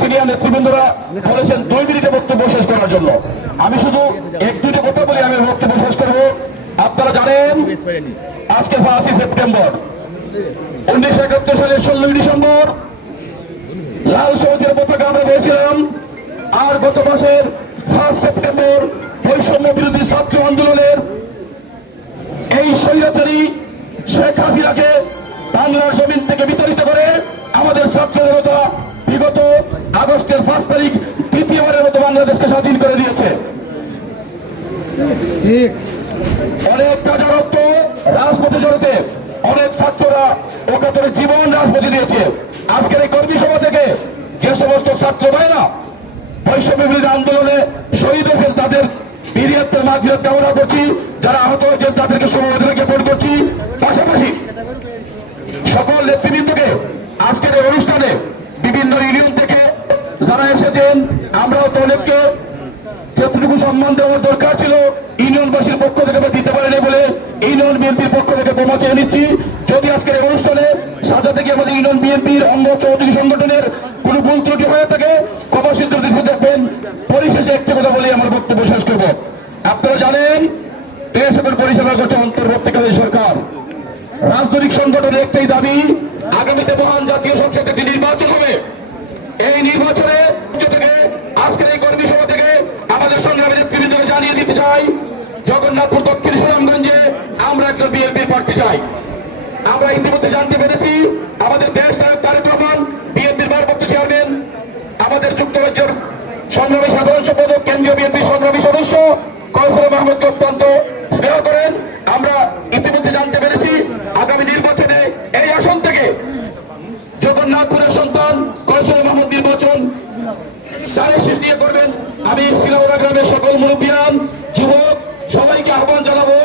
Senior নেতৃবৃন্দরা বলেছেন 2 মিনিটে বক্তব্য শেষ করার জন্য। আমি শুধু 1-2টি কথা বলে আমি বক্তব্য শেষ করবো। আপনারা জানেন আজকে 5 সেপ্টেম্বর, 1971 সালের 16 ডিসেম্বর লাল সবুজের পতাকা আমরা বলেছিলাম। আর গত মাসের 5 সেপ্টেম্বর বৈষম্য বিরোধী ছাত্র আন্দোলনের এই স্বৈরাচারী শেখ হাসিনাকে বাংলার জমিন থেকে বিতাড়িত করে আমাদের ছাত্র জনতা বিগত আগস্টের 5 তারিখ তৃতীয়বারের মতো বাংলাদেশকে স্বাধীন করে দিয়েছে। অনেক তাজা রক্ত রাজপথে জড়িতে অনেক ছাত্ররা ওকাতরে জীবন রাজপথে দিয়েছে। আজকের এই কর্মী সভা থেকে যে সমস্ত ছাত্র ভাইরা বৈষম্য বিরোধী আন্দোলনে শহীদ হয়েছেন তাদের বীরত্বের মাগফিরাত কামনা করছি। যারা আহত হয়েছেন তাদেরকে সমবেদনা জ্ঞাপন করছি। পাশাপাশি সকল নেতৃবৃন্দকে আজকের এই অনুষ্ঠানে বিভিন্ন ইউনিয়ন থেকে যারা এসেছেন, আমরাও তো অনেককে যতটুকু সম্মান দেওয়ার দরকার ছিল ইউনিয়নবাসীর পক্ষ থেকে দিতে পারেনি বলে ইউনিয়ন বিএনপির পক্ষ থেকে ক্ষমা চেয়ে নিচ্ছি। যদি আজকের এই অনুষ্ঠানে সাজা থেকে আমাদের ইউনিয়ন বিএনপির অঙ্গ চৌধুরী সংগঠনের কোন ভুল ত্রুটি হয়ে থাকে ক্ষমা সিদ্ধ দেখবেন। পরিশেষে একটি কথা বলে আমার বক্তব্য শেষ করব। আপনারা জানেন দেশ এবং পরিচালনা করছে অন্তর্বর্তীকালীন সরকার। রাজনৈতিক সংগঠনের একটাই দাবি, আগামীতে মহান জাতীয় সংসদে একটি নির্বাচন হবে। এই নির্বাচনে থেকে আজকের এই কর্মী সভা থেকে আমাদের সংগ্রামী নেতৃবৃন্দকে জানিয়ে দিতে চাই, জগন্নাথপুর দক্ষিণ সুনামগঞ্জে আমরা একটা বিএনপি প্রার্থী চাই। আমরা ইতিমধ্যে জানতে পেরেছি আমাদের দেশ নায়ক তারেক রহমান বিএনপির ভারপ্রাপ্ত চেয়ারম্যান, আমাদের যুক্তরাজ্যের সংগ্রামী সাধারণ সম্পাদক, কেন্দ্রীয় বিএনপি সংগ্রামী সদস্য কৌশল মাহমুদকে অত্যন্ত স্নেহ করেন। আমরা ইতিমধ্যে জানতে পেরেছি আগামী নির্বাচনে এই আসন থেকে জগন্নাথপুরের সন্তান কৌশল মাহমুদ নির্বাচন সারের শেষ দিয়ে করবেন। আমি শিলাউড়া গ্রামের সকল মুরব্বিয়ান, যুবক সবাইকে আহ্বান জানাবো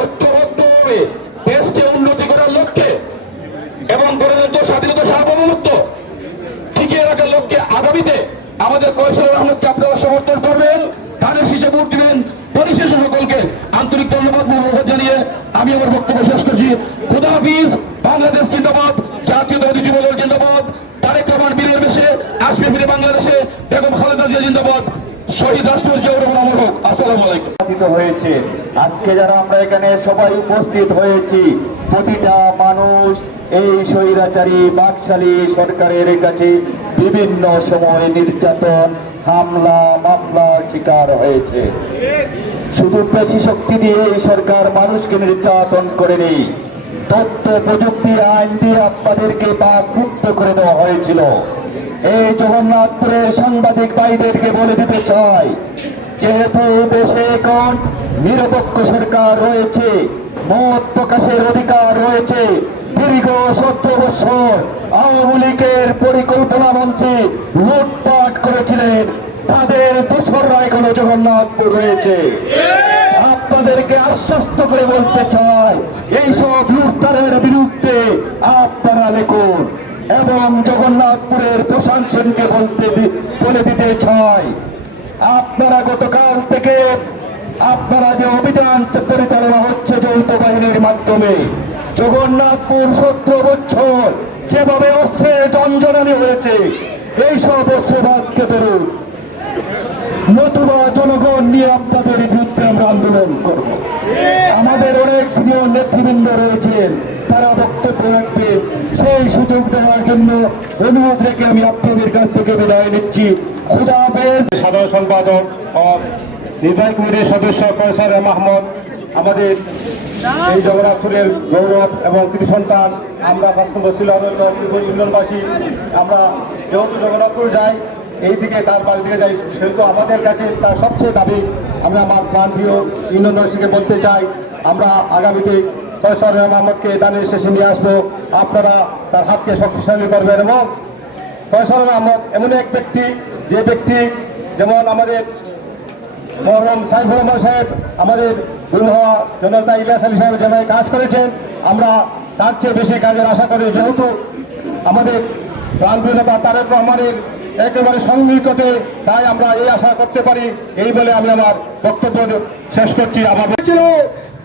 ঐক্যবদ্ধভাবে দেশকে উন্নতি করার লক্ষ্যে এবং গণতন্ত্র, স্বাধীনতা, সার্বভৌমত্ব টিকিয়ে রাখার লক্ষ্যে আগামীতে আমাদের কৌশল মাহমুদকে আপনারা সমর্থন করবেন, ধানের শীষে ভোট দিবেন। পরিশেষে সকলকে আন্তরিক ধন্যবাদ মোবারক জানিয়ে আমি আমার বক্তব্য শেষ করছি। খুদা হাফিজ। বাংলাদেশ জিন্দাবাদ, জাতীয়তাবাদী যুব দল জিন্দাবাদ, তারেক রহমান বীরের বেশে আসবে ফিরে বাংলাদেশে, বেগম খালেদা জিয়া জিন্দাবাদ, শহীদ রাষ্ট্রপতি জিয়াউর রহমান অমর হোক। আসসালামু আলাইকুম। হয়েছে আজকে যারা আমরা এখানে সবাই উপস্থিত হয়েছি, প্রতিটা মানুষ এই স্বৈরাচারী বাকশালী সরকারের কাছে বিভিন্ন সময় নির্যাতন, হামলা, মামলার শিকার হয়েছে। শুধু পেশি শক্তি দিয়ে এই সরকার মানুষকে নির্যাতন করেনি, তথ্য প্রযুক্তি আইন দিয়ে আপনাদেরকে বাকরুদ্ধ করে দেওয়া হয়েছিল। এই জগন্নাথপুরের সাংবাদিক ভাইদেরকে বলে দিতে চাই, যেহেতু দেশে এখন নিরপেক্ষ সরকার রয়েছে, মত প্রকাশের অধিকার রয়েছে, দীর্ঘ 17 বছর আওয়ামী লীগের পরিকল্পনা মন্ত্রী লুটপাট করেছিলেন, তাদের দোসররা এখনো জগন্নাথপুর রয়েছে। আপনাদেরকে আশ্বস্ত করে বলতে চাই, এইসব লুটতারের বিরুদ্ধে আপনারা লেখুন। এবং জগন্নাথপুরের প্রশান্ত সেনকে বলে দিতে চাই, আপনারা গতকাল থেকে আপনারা যে অভিযান পরিচালনা হচ্ছে যৌথ বাহিনীর মাধ্যমে, জগন্নাথপুর 17 বছর যেভাবে অস্ত্রের জঞ্জনানি হয়েছে, এইসব অস্ত্র বাদকে ধরুন, নতুবা জনগণ নিয়ে আপনাদের বিরুদ্ধে আমরা আন্দোলন করব। আমাদের অনেক সিনিয়র নেতৃবৃন্দ রয়েছেন, তারা বক্তব্য রাখবেন, সেই সুযোগ দেওয়ার জন্য অনুরোধ রেখে আমি আপনাদের কাছ থেকে বিদায় নিচ্ছি। খুদা হাফেজ। সাধারণ সম্পাদক ও নির্বাহী কমিটির সদস্য কৌশল মাহমুদ, আমাদের এই জগন্নাথপুরের গৌরব এবং কৃতি সন্তান, আমরা ইউনিয়নবাসী, আমরা যেহেতু জগন্নাথপুর যাই, এই দিকে তার বাড়ি দিকে যাই, সেহেতু আমাদের কাছে তার সবচেয়ে দাবি। আমি আমার প্রাণপ্রিয় ইউনিয়নবাসীকে বলতে চাই, আমরা আগামীতে কৌশল মাহমুদকে দানের শেষে নিয়ে আসবো। আপনারা তার হাতকে শক্তিশালী করবেন। এবং কৌশল মাহমুদ এমন এক ব্যক্তি, যে ব্যক্তি যেমন আমাদের মরহুম সাইফুর রহমান সাহেব, আমাদের গুণ হওয়া জনতা ইলিয়াস আলী সাহেব যেভাবে কাজ করেছেন, আমরা তার চেয়ে বেশি কাজের আশা করি। যেহেতু আমাদের প্রাণপ্রিয় নেতা তারেক রহমানের একেবারে সন্নিকটে, তাই আমরা এই আশা করতে পারি। এই বলে আমি আমার বক্তব্য শেষ করছি। আমার ছিল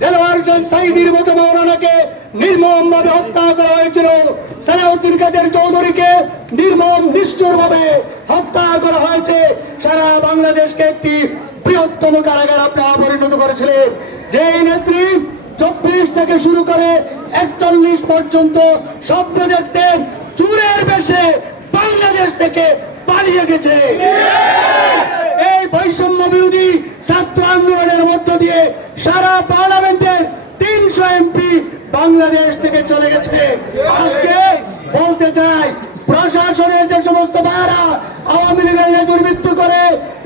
দেলোয়ার হোসেন সাঈদীর মতো মাওলানাকে নির্মমভাবে হত্যা করা হয়েছিল, সালাউদ্দিন কাদের চৌধুরীকে নির্মম নিষ্ঠুরভাবে হত্যা করা হয়েছে। সারা বাংলাদেশকে একটি বৃহত্তম কারাগার আপনারা পরিণত করেছিলেন। যে নেত্রী 24 থেকে শুরু করে 41 পর্যন্ত স্বপ্ন দেখতেন, চুরের বেশে বাংলাদেশ থেকে পালিয়ে গেছে। এই বৈষম্য বিরোধী ছাত্র আন্দোলনের মধ্য দিয়ে সারা পার্লামেন্টের 300 এমপি বাংলাদেশ থেকে চলে গেছে। আজকে বলতে চাই, প্রশাসনের যে সমস্ত ভাইরা আওয়ামী লীগের দুর্বৃত্ত করে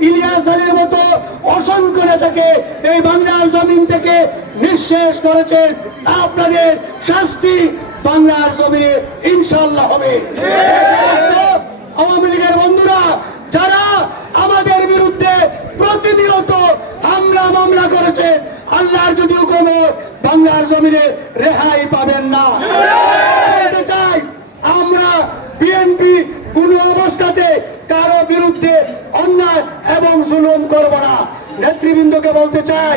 ইলিয়াস আলীর মতো অসংখ্য নেতাকে এই বাংলার জমিন থেকে নিঃশেষ করেছেন, আপনাদের শাস্তি বাংলার জমিনে ইনশাআল্লাহ হবে। আওয়ামী লীগের বন্ধুরা যারা আমাদের বিরুদ্ধে প্রতিনিয়ত হামলা মামলা করেছে, আল্লাহর যদি হুকুম হয় বাংলার জমিনে রেহাই পাবেন না। বলতে চাই, আমরা বিএনপি কোন অবস্থাতে কারো বিরুদ্ধে অন্যায় এবং জুলুম করব না। নেতৃবৃন্দকে বলতে চাই,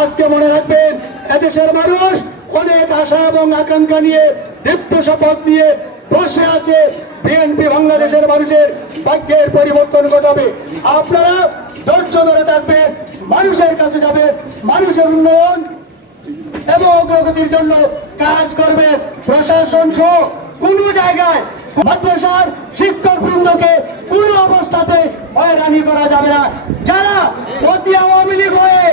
আজকে মনে রাখবেন, এদেশের মানুষ অনেক আশা এবং আকাঙ্ক্ষা নিয়ে দীপ্ত শপথ নিয়ে বসে আছে। বিএনপি বাংলাদেশের মানুষের ভাগ্যের পরিবর্তন ঘটাবে। আপনারা ধৈর্য ধরে থাকবেন, মানুষের কাছে যাবেন, মানুষের উন্নয়ন এবং অগ্রগতির জন্য কাজ করবেন। প্রশাসন সহ কোন জায়গায় মাদ্রাসার শিক্ষক বৃন্দকে কোন অবস্থাতে হয়রানি করা যাবে না। যারা অতি আওয়ামী লীগ হয়ে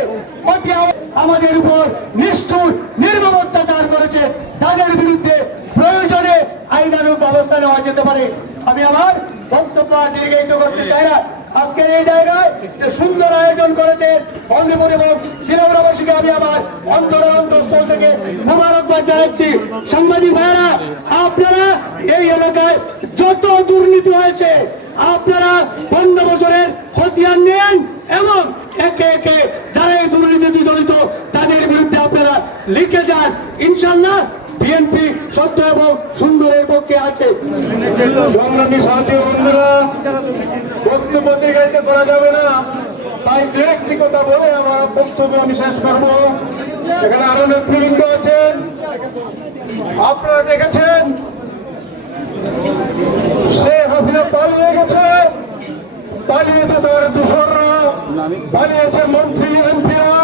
আমাদের উপর নিষ্ঠুর নির্মম অত্যাচার করেছে, তাদের বিরুদ্ধে প্রয়োজনে আইনানুগ ব্যবস্থা নেওয়া যেতে পারে। আমি আমার বক্তব্য দীর্ঘায়িত করতে চাই না। আজকের এই জায়গায় যে সুন্দর আয়োজন করেছে বন্ধুপুর এবং শ্রীরামবাসীকে আমি আমার অন্তরস্থল থেকে মোবারকবাদ জানাচ্ছি। সাংবাদিক ভাইরা, আপনারা এই এলাকায় যত দুর্নীতি হয়েছে আপনারা 15 বছরের খতিয়ান নেন এবং একে একে যারা এই দুর্নীতিতে জড়িত তাদের বিরুদ্ধে আপনারা লিখে যান। ইনশাল্লাহ বিএনপি সত্য এবং সুন্দরের পক্ষে আছে। সংগ্রামী সাথী বন্ধুরা, বক্তব্য দীর্ঘায়িত করা যাবে না, তাই দু একটি কথা বলে আমার বক্তব্য আমি শেষ করব। এখানে আরো নেতৃবৃন্দ আছেন, আপনারা দেখেছেন শেখ হাসিনা পালিয়ে গেছে, পালিয়েছে তার দূষণরা, পালিয়েছে মন্ত্রী এমপিরা।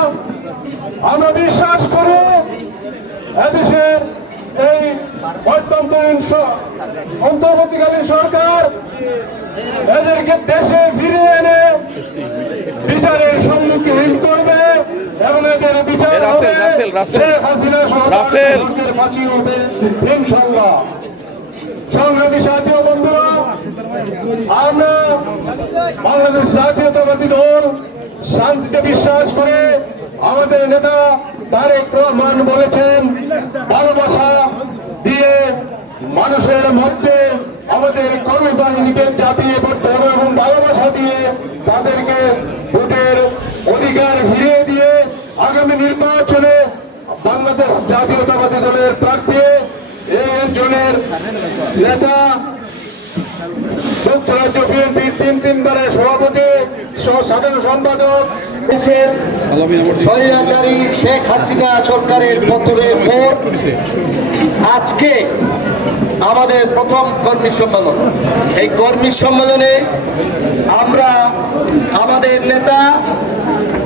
আমরা বিশ্বাস করি এদেশের এই অন্তর্বর্তীকালীন সরকার এদেরকে দেশে ফিরিয়ে এনে বিচারের সম্মুখীন করবে এবং এদের বিচার হবে, শেখ হাসিনা সরকারের ফাঁসি হবে ইনশাআল্লাহ। সংগ্রামী সাথী ও বন্ধুরা, আমরা বাংলাদেশ জাতীয়তাবাদী দল শান্তিতে বিশ্বাস করে আমাদের নেতা তারেক রহমান বলেছেন, ভালোবাসা দিয়ে মানুষের মধ্যে আমাদের কর্মী বাহিনীকে জাপিয়ে পড়তে হবে এবং ভালোবাসা দিয়ে তাদেরকে ভোটের অধিকার ফিরিয়ে দিয়ে আগামী নির্বাচনে বাংলাদেশ জাতীয়তাবাদী দলের প্রার্থী এই অঞ্চলের নেতা যুক্তরাজ্য বিএনপির 3 বারের সভাপতি সাধারণ সম্পাদক, দেশের স্বৈরাচারী শেখ হাসিনা সরকারের পতনের পর আজকে আমাদের প্রথম কর্মী সম্মেলন। এই কর্মী সম্মেলনে আমরা আমাদের নেতা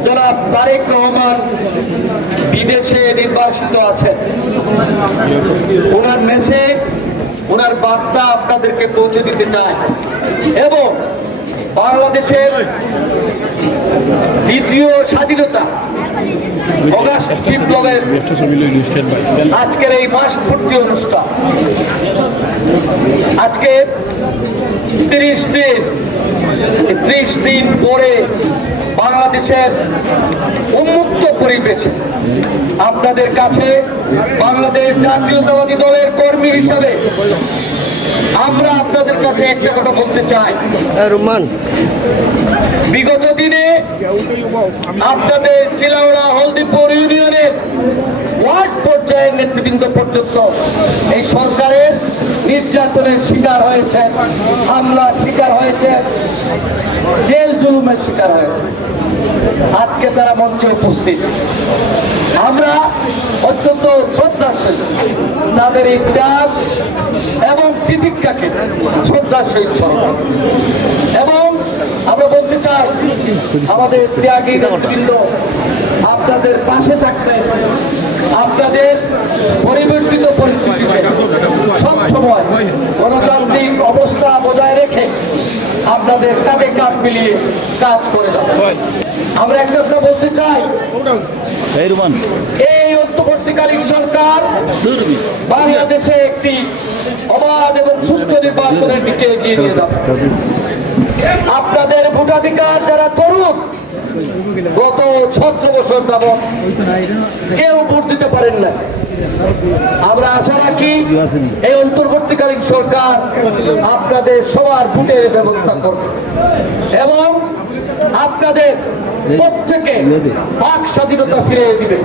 জনাব তারেক রহমান বিদেশে নির্বাসিত আছেন, ওনার মেসেজ, ওনার বার্তা আপনাদেরকে পৌঁছে দিতে চাই এবং বাংলাদেশের দ্বিতীয় স্বাধীনতা অগাস্ট বিপ্লবের আজকের এই মাস পূর্তি অনুষ্ঠান, আজকে 30 দিন পরে বাংলাদেশের উন্মুক্ত পরিবেশে আপনাদের কাছে বাংলাদেশ জাতীয়তাবাদী দলের কর্মী হিসাবে আমরা আপনাদের কাছে একটা কথা বলতে চাই। বিগত দিনে আপনাদের চিলাউড়া হলদিপুর ইউনিয়নের ওয়ার্ড পর্যায়ের নেতৃবৃন্দ পর্যন্ত এই সরকারের নির্যাতনের শিকার হয়েছে, হামলার শিকার হয়েছে, জেল জুলুমের শিকার হয়েছে। আজকে তারা মঞ্চে উপস্থিত। আমরা অত্যন্ত শ্রদ্ধার সহিত তাদের এই ত্যাগ এবং তিতিক্ষাকে শ্রদ্ধার সহিত স্মরণ করি। এবং আমরা বলতে চাই আমাদের ত্যাগী নেতৃবৃন্দ আপনাদের পাশে থাকবেন, আপনাদের পরিবর্তিত পরিস্থিতিতে সবসময় গণতান্ত্রিক অবস্থা বজায় রেখে আপনাদের কাঁধে কাঁধ মিলিয়ে কাজ করে যাবেন। আমরা একটা কথা বলতে চাই, এই অন্তর্বর্তীকালীন সরকার বাংলাদেশে একটি অবাধ এবং সুষ্ঠু নির্বাচনের দিকে এগিয়ে নিয়ে যাবে। আপনাদের ভোটাধিকার যারা তরুণ, গত 17 বছর যাবৎ কেউ ভোট দিতে পারেন না। আমরা আশা রাখি এই অন্তর্বর্তীকালীন সরকার আপনাদের সবার ভোটের ব্যবস্থা করবে এবং আপনাদের প্রত্যেকে বাক স্বাধীনতা ফিরিয়ে দিবে।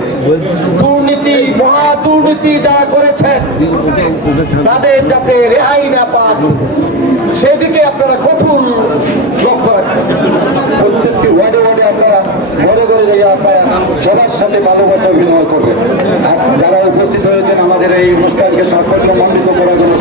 দুর্নীতি, মহা দুর্নীতি যারা করেছেন তাদের যাতে রেহাই না পান সেদিকে আপনারা কঠোর লক্ষ্য রাখবেন। প্রত্যেকটি ওয়ার্ডে ওয়ার্ডে আপনারা ঘরে ঘরে যাই আপনারা সবার সাথে ভালোবাসা বিনিময় করবেন। আর যারা উপস্থিত হয়েছেন আমাদের এই অনুষ্ঠানকে সাফল্য মণ্ডিত করার জন্য